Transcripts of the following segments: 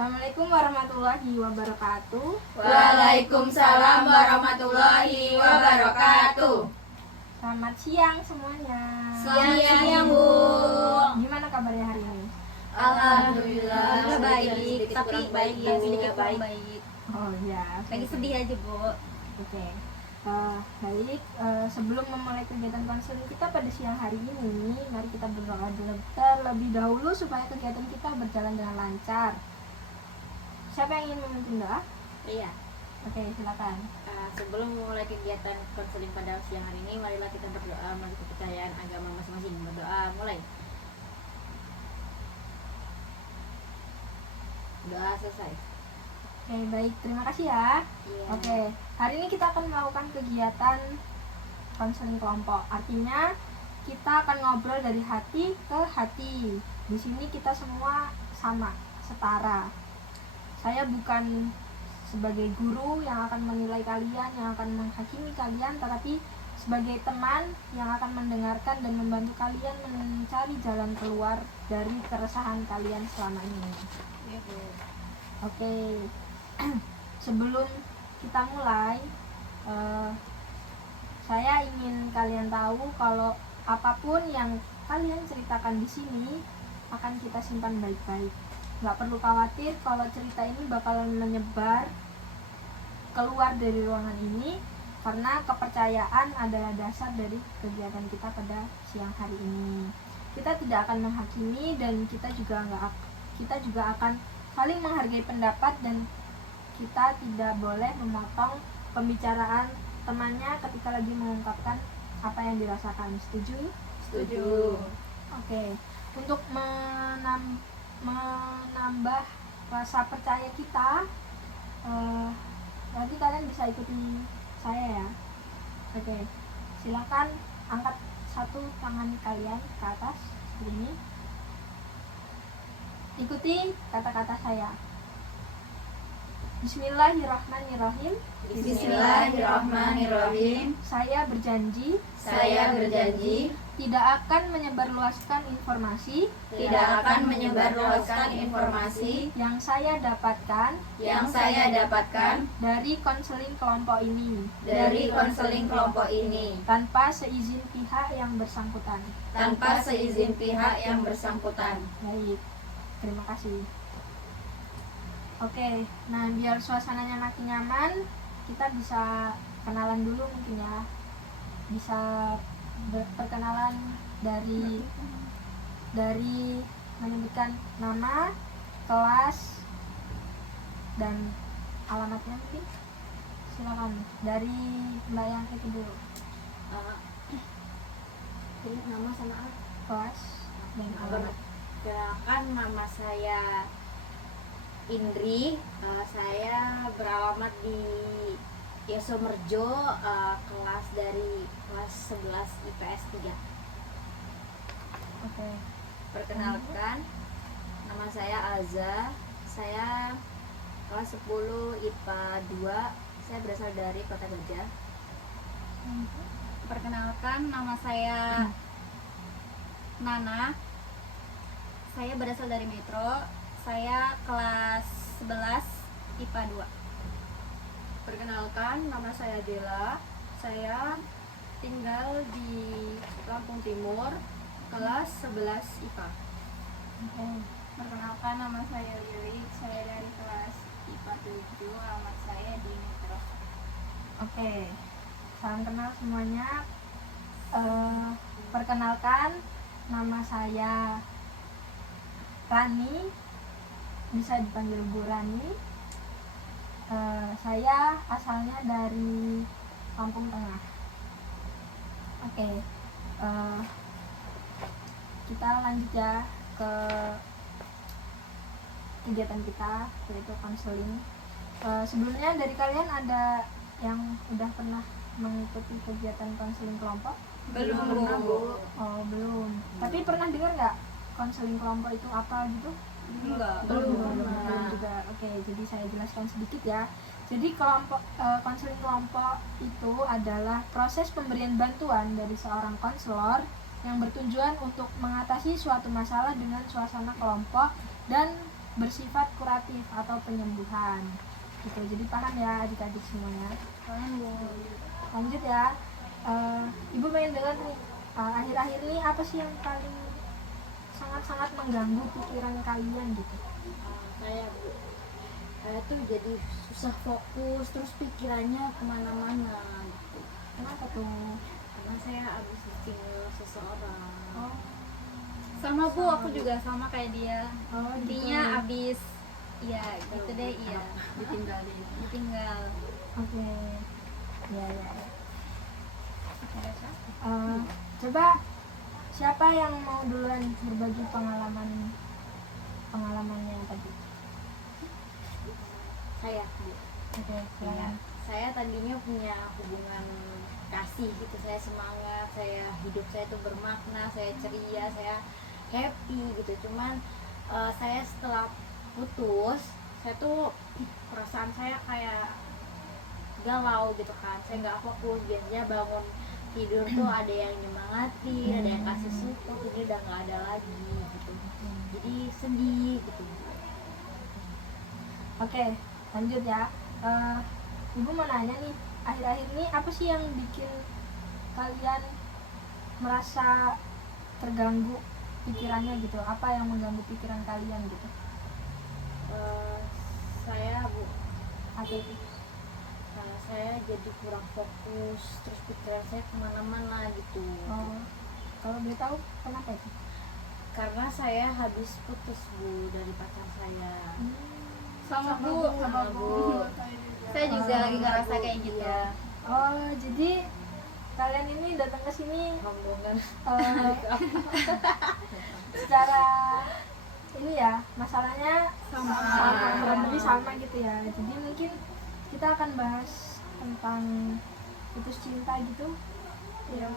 Assalamualaikum warahmatullahi wabarakatuh. Waalaikumsalam warahmatullahi wabarakatuh. Selamat siang semuanya. Siang, Bu. Gimana kabarnya hari ini? Alhamdulillah baik, tapi baik ya, sedikit kurang baik. baik. Oh ya. Lagi sedih aja, Bu. Oke. Baik, sebelum memulai kegiatan konseling kita pada siang hari ini, mari kita berdoa terlebih dahulu supaya kegiatan kita berjalan dengan lancar. Siapa yang ingin memimpin doa? Iya. Oke, silakan. Sebelum memulai kegiatan konseling pada siang hari ini, marilah kita berdoa menurut kepercayaan agama masing-masing. Berdoa mulai. Doa selesai. Oke, baik. Terima kasih ya. Iya. Oke, hari ini kita akan melakukan kegiatan konseling kelompok. Artinya kita akan ngobrol dari hati ke hati. Di sini kita semua sama, setara. Saya bukan sebagai guru yang akan menilai kalian, yang akan menghakimi kalian, tetapi sebagai teman yang akan mendengarkan dan membantu kalian mencari jalan keluar dari keresahan kalian selama ini. Iya, Bu. Oke. Sebelum kita mulai, saya ingin kalian tahu kalau apapun yang kalian ceritakan di sini akan kita simpan baik-baik. Nggak perlu khawatir kalau cerita ini bakalan menyebar keluar dari ruangan ini, karena kepercayaan adalah dasar dari kegiatan kita pada siang hari ini. Kita tidak akan menghakimi dan kita juga akan saling menghargai pendapat, dan kita tidak boleh memotong pembicaraan temannya ketika lagi mengungkapkan apa yang dirasakan. Setuju? Setuju. Oke. Untuk menambah rasa percaya kita, nanti kalian bisa ikuti saya ya. Oke. Silakan angkat satu tangan kalian ke atas seperti ini. Ikuti kata-kata saya. Bismillahirrahmanirrahim. Bismillahirrahmanirrahim. Saya berjanji tidak akan menyebarluaskan informasi yang saya dapatkan dari konseling kelompok ini tanpa seizin pihak yang bersangkutan. Baik, terima kasih. Oke, nah biar suasananya makin nyaman, kita bisa kenalan dulu mungkin ya. Bisa perkenalan dari menyebutkan nama, kelas, dan alamatnya mungkin. Silakan dari Mbak yang itu dulu. Jadi nama sama Kelas dan alamat. Perkenalkan, nama saya Indri. Saya beralamat di Yosomerjo, kelas 11 IPS 3. Oke. Perkenalkan, nama saya Alza. Saya kelas 10 IPA 2. Saya berasal dari Kota Gajah. Perkenalkan, nama saya Nana. Saya berasal dari Metro. Saya kelas 11 IPA 2. Perkenalkan, nama saya Dela. Saya tinggal di Lampung Timur, kelas 11 IPA. Oke. Perkenalkan, nama saya Lili. Saya dari kelas IPA 7. Alamat saya di Metro. Oke. Salam kenal semuanya. Perkenalkan, nama saya Rani. Bisa dipanggil Bu Rani. Saya asalnya dari Lampung Tengah. Oke. Kita lanjut ya ke kegiatan kita, yaitu konseling. Sebelumnya dari kalian ada yang udah pernah mengikuti kegiatan konseling kelompok? Belum, Bu. Oh, belum. Tapi pernah dengar nggak konseling kelompok itu apa gitu? Belum juga. Oke, jadi saya jelaskan sedikit ya. Jadi konseling kelompok itu adalah proses pemberian bantuan dari seorang konselor yang bertujuan untuk mengatasi suatu masalah dengan suasana kelompok dan bersifat kuratif atau penyembuhan gitu. Jadi paham ya adik-adik semuanya. Lanjut ya. Ibu pengen dengar nih, akhir-akhir ini apa sih yang paling sangat-sangat mengganggu pikiran kalian gitu? Saya tuh jadi susah fokus, terus pikirannya kemana-mana gitu. Kenapa tuh? Karena saya habis ditinggal seseorang. Oh, Sama Bu, aku juga sama kayak dia. oh Intinya gitu. abis ya gitu deh, iya. Ditinggal. Oke. Ya ya. Coba siapa yang mau duluan berbagi pengalamannya tadi? Saya Bu. Oke, silakan. Saya tadinya punya hubungan kasih gitu, saya semangat, hidup saya tuh bermakna, saya ceria, saya happy gitu. Cuman saya setelah putus, saya tuh perasaan saya kayak galau gitu kan, saya nggak fokus. Biasanya bangun tidur tuh ada yang nyemangatin, ada yang kasih support, ini udah nggak ada lagi gitu, jadi sedih gitu. Oke, lanjut ya. Ibu mau nanya nih, akhir-akhir ini apa sih yang bikin kalian merasa terganggu pikirannya gitu? Apa yang mengganggu pikiran kalian gitu? Saya Bu, Apa itu? saya jadi kurang fokus, terus pikiran saya kemana-mana gitu. Oh, kalau boleh tahu kenapa itu? Karena saya habis putus Bu dari pacar saya. Sama Bu. Saya juga lagi ngerasa kayak gitu. Iya, Oh, jadi kalian ini datang ke sini rombongan. secara ini ya, masalahnya Sama. kurang lebih sama gitu ya. Jadi mungkin kita akan bahas tentang putus cinta gitu. Iya.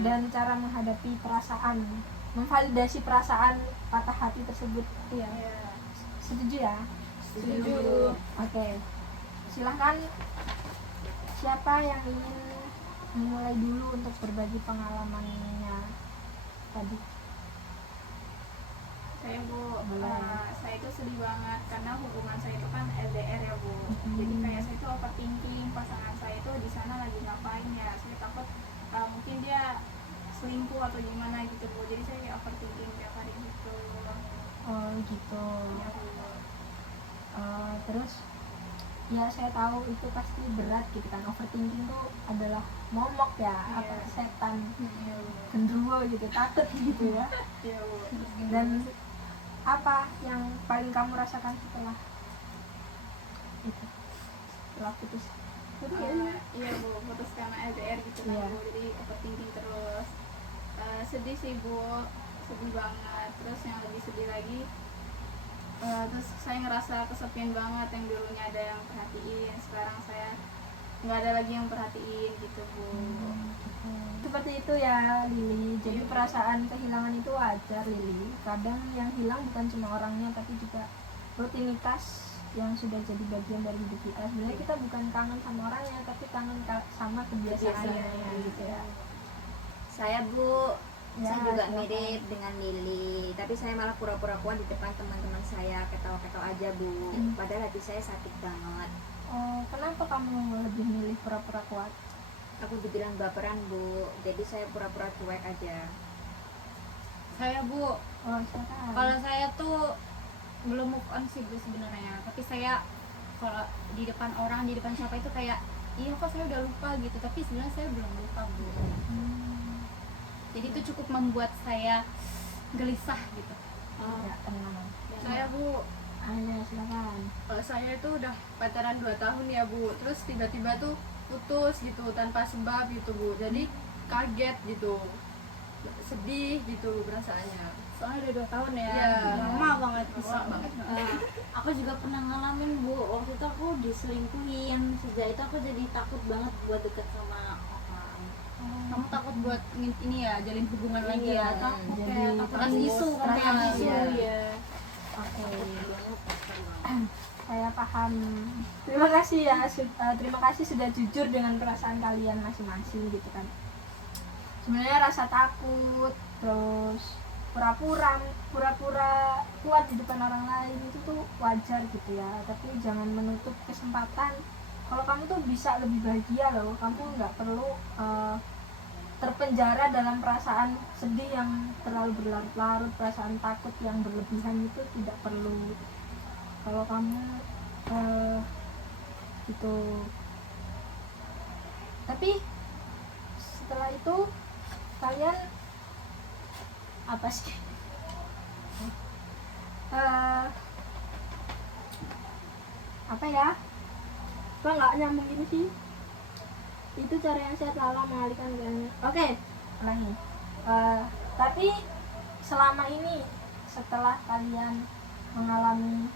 Dan cara menghadapi perasaan, memvalidasi perasaan patah hati tersebut. Iya. Setuju ya? Setuju. Oke. Silahkan, siapa yang ingin memulai dulu untuk berbagi pengalamannya tadi? Saya Bu, Boleh. saya itu sedih banget karena hubungan saya itu kan LDR ya Bu. Jadi kayak saya itu overthinking pasangan saya itu di sana lagi ngapain ya. Saya takut mungkin dia selingkuh atau gimana gitu Bu. Jadi saya kayak overthinking tiap hari gitu. Oh gitu. Ya Bu. Terus ya saya tahu itu pasti berat gitu kan. Overthinking tuh adalah momok ya, apa setan genderuwo gitu, takut gitu ya. Iya Bu. Dan apa yang paling kamu rasakan setelah itu, setelah putus? Iya Bu, putus karena LDR gitu kan Iya. Bu. Jadi overthinking terus. Sedih sih Bu, sedih banget. Terus yang lebih sedih lagi, terus saya ngerasa kesepian banget. Yang dulunya ada yang perhatiin, sekarang saya nggak ada lagi yang perhatiin gitu Bu. Seperti itu ya Lili. Jadi perasaan kehilangan itu wajar Lili. Kadang yang hilang bukan cuma orangnya, tapi juga rutinitas yang sudah jadi bagian dari hidup kita. Sebenarnya kita bukan kangen sama orangnya, tapi kangen sama kebiasaannya gitu ya. Saya Bu, Ya, saya juga silakan. mirip dengan Lili, tapi saya malah pura-pura kuat di depan teman-teman saya, ketawa-ketawa aja Bu. Padahal hati saya sakit banget. Oh, kenapa kamu lebih milih pura-pura kuat? Aku dibilang baperan Bu, jadi saya pura-pura cuek aja. Saya Bu, Oh, silakan. kalau saya tuh belum move on sih Bu sebenarnya, tapi saya kalau di depan orang, di depan siapa itu kayak iya kok saya udah lupa gitu, tapi sebenarnya saya belum lupa Bu. Jadi itu cukup membuat saya gelisah gitu. Ya, tenang. Saya Bu, Ayo, silakan. kalau saya itu udah pacaran 2 tahun ya Bu, terus tiba-tiba tuh putus gitu tanpa sebab gitu Bu, jadi kaget gitu, sedih gitu perasaannya. Soalnya udah 2 tahun ya, lama banget, lama banget. Aku juga pernah ngalamin Bu, waktu itu aku diselingkuhin. Sejak itu aku jadi takut banget buat deket sama orang. Kamu takut buat ini ya, jalin hubungan lagi ya? Iya, Jadi kayak takut akan isu, bosan, kan ya? isu, Iya. ya. Oke. Banget, takut banget. Saya paham. Terima kasih ya, terima kasih sudah jujur dengan perasaan kalian masing-masing gitu kan. Sebenarnya rasa takut, terus pura-pura kuat di depan orang lain itu tuh wajar gitu ya, tapi jangan menutup kesempatan kalau kamu tuh bisa lebih bahagia loh. Kamu nggak perlu terpenjara dalam perasaan sedih yang terlalu berlarut-larut, perasaan takut yang berlebihan itu tidak perlu. Kalau kamu gitu, tapi setelah itu kalian apa sih apa ya, kok nggak nyambung gini sih. Itu cara yang sehat lala mengalihkan gaya. Oke, ulangi. Tapi selama ini setelah kalian mengalami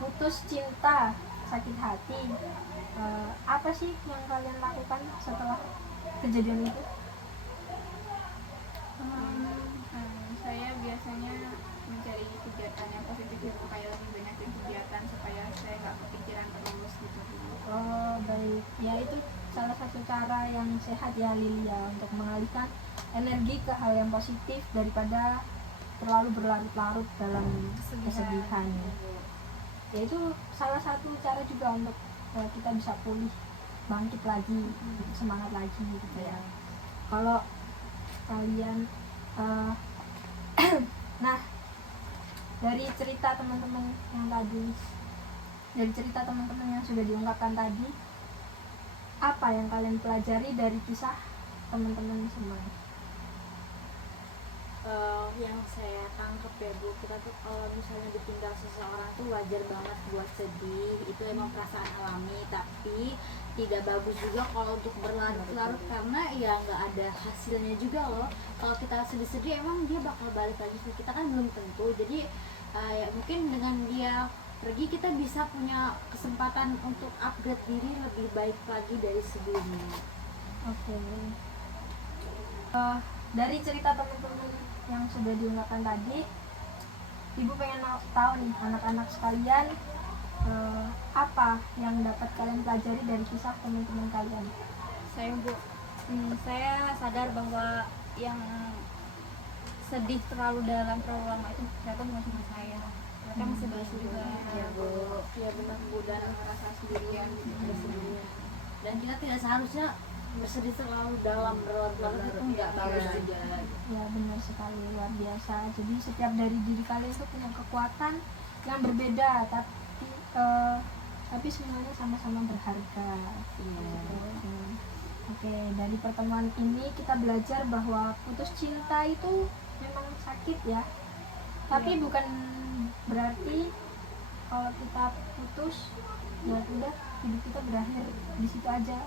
putus cinta, sakit hati, apa sih yang kalian lakukan setelah kejadian itu? Saya biasanya mencari kegiatan yang positif ya, supaya lebih banyakin kegiatan supaya saya nggak kepikiran terus gitu. Oh baik, ya itu salah satu cara yang sehat ya Lilia, untuk mengalihkan energi ke hal yang positif daripada terlalu berlarut-larut dalam kesedihan. Ya itu salah satu cara juga untuk kita bisa pulih, bangkit lagi, semangat lagi gitu ya. Kalau kalian nah, dari cerita teman-teman yang sudah diungkapkan tadi, apa yang kalian pelajari dari kisah teman-teman semua? Yang saya tangkap ya Bu, kita tuh kalau misalnya ditinggal seseorang tuh wajar banget buat sedih, itu emang perasaan alami, tapi tidak bagus juga kalau untuk berlarut-larut, karena ya nggak ada hasilnya juga loh. Kalau kita sedih-sedih emang dia bakal balik lagi ke kita kan belum tentu. Jadi ya mungkin dengan dia pergi kita bisa punya kesempatan untuk upgrade diri lebih baik lagi dari sebelumnya. Oke. Dari cerita teman-teman yang sudah diungkapkan tadi, Ibu pengen tahu nih anak-anak sekalian, apa yang dapat kalian pelajari dari kisah teman-teman kalian? Saya Bu, saya sadar bahwa yang sedih terlalu dalam terlalu lama itu ternyata bukan cuma saya, mereka masih banyak juga. Ya Bu, ya benar Bu, dan Merasa sendirian gitu. kesedihan. Dan kita tidak seharusnya bersedih terlalu dalam, berlarut-larut itu nggak bagus juga. Ya benar sekali, luar biasa. Jadi setiap dari diri kalian itu punya kekuatan yang berbeda, tapi semuanya sama-sama berharga. Iya. Oke, dari pertemuan ini kita belajar bahwa putus cinta itu memang sakit ya, tapi bukan berarti kalau kita putus ya udah hidup kita berakhir di situ aja,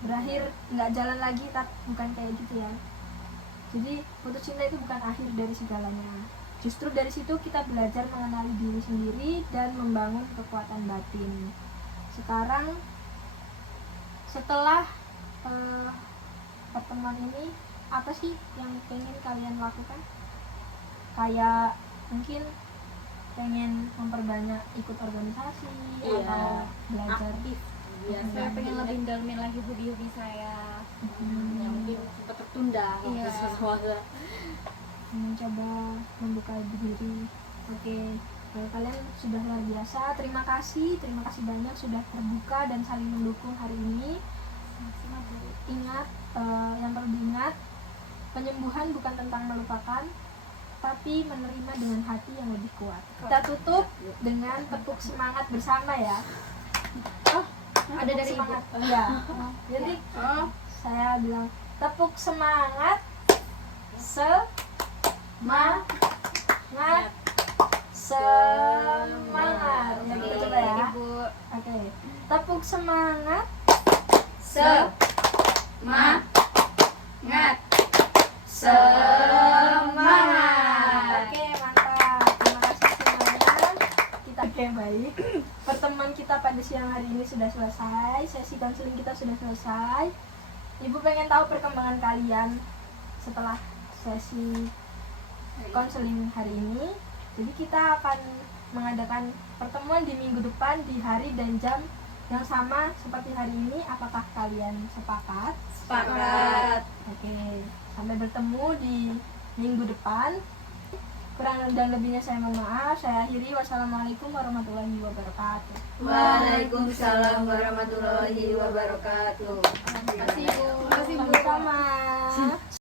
berakhir nggak jalan lagi, bukan kayak gitu ya. Jadi putus cinta itu bukan akhir dari segalanya, justru dari situ kita belajar mengenali diri sendiri dan membangun kekuatan batin. Sekarang setelah pertemuan ini, apa sih yang pengen kalian lakukan? Kayak mungkin pengen memperbanyak ikut organisasi, atau belajar Aktif biasa. Saya pengen lebih dalamin lagi hobi-hobi saya. Yang mungkin sempat tertunda Iya. sesuatu. mencoba membuka diri. Oke, kalian sudah luar biasa. Terima kasih banyak sudah terbuka dan saling mendukung hari ini. Ingat, yang perlu diingat, penyembuhan bukan tentang melupakan, tapi menerima dengan hati yang lebih kuat. Kita tutup dengan tepuk semangat bersama ya. Ada dari Ibu. semangat. Iya. Jadi saya bilang tepuk semangat, semangat, semangat. Ya kita coba ya. Ibu. Oke, tepuk semangat, semangat. Oke, mantap. Terima kasih semuanya. Oke, baik. Pertemuan kita pada siang hari ini sudah selesai. Sesi konseling kita sudah selesai. Ibu pengen tahu perkembangan kalian setelah sesi konseling hari ini. Jadi kita akan mengadakan pertemuan di minggu depan di hari dan jam yang sama seperti hari ini. Apakah kalian sepakat? Sepakat. Oke, sampai bertemu di minggu depan. Kurang dan lebihnya saya mohon maaf. Saya akhiri. Wassalamualaikum warahmatullahi wabarakatuh. Waalaikumsalam warahmatullahi wabarakatuh. Terima kasih